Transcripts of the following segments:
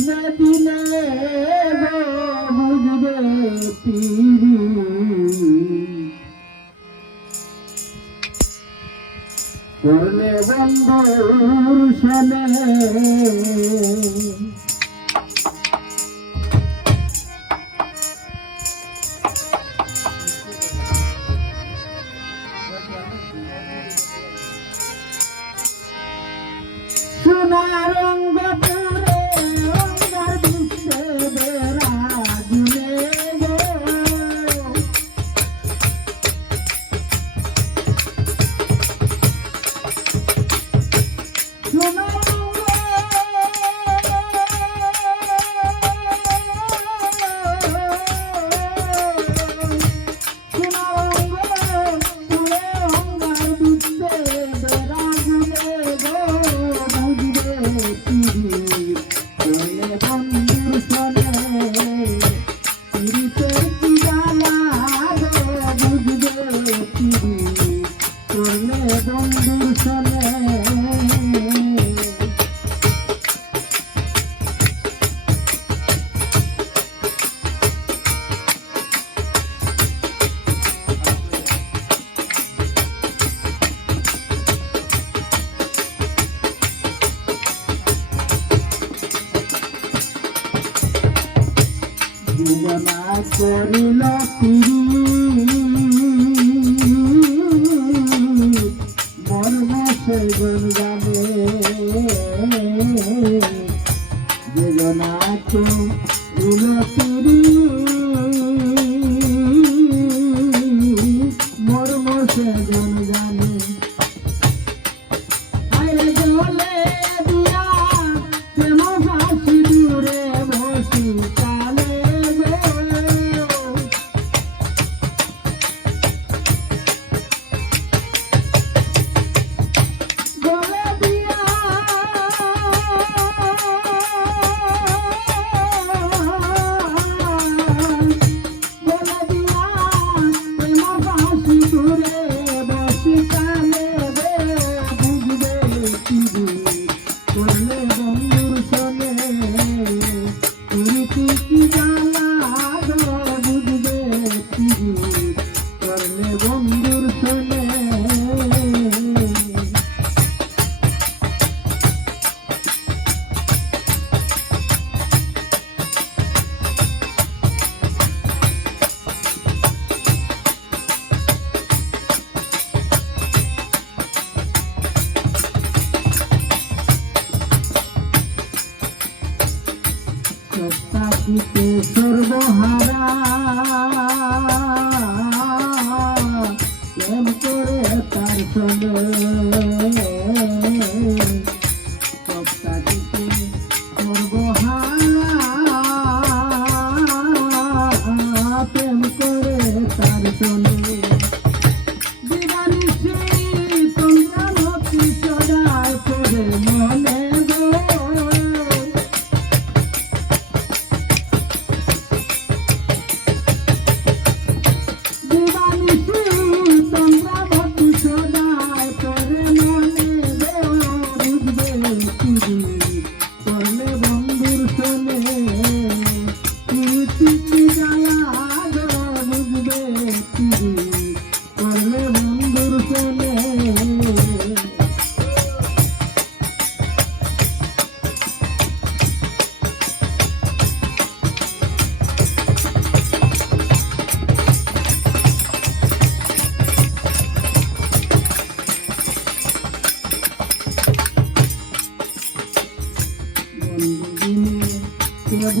পিলে পিলে বুঝবে পিড়ি করলে বন্ধুর সালে সোনারঙ্গ ফিরি চলে বন্ধুর চলে করিল পিড়ি গঙ্গানে জগন্নাথ উলপুরি মর্ম সে বন্ধুর শুনে সর্বহারা। I'm a good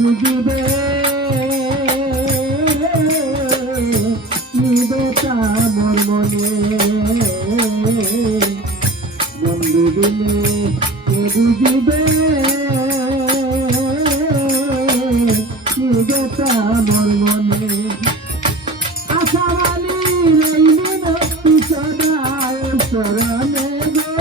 বুঝবে নিবেতা মন মনে বন্ধু দিলে কে বুঝবে নিবেতা মন মনে আশা বাণী সদা সরণে গো।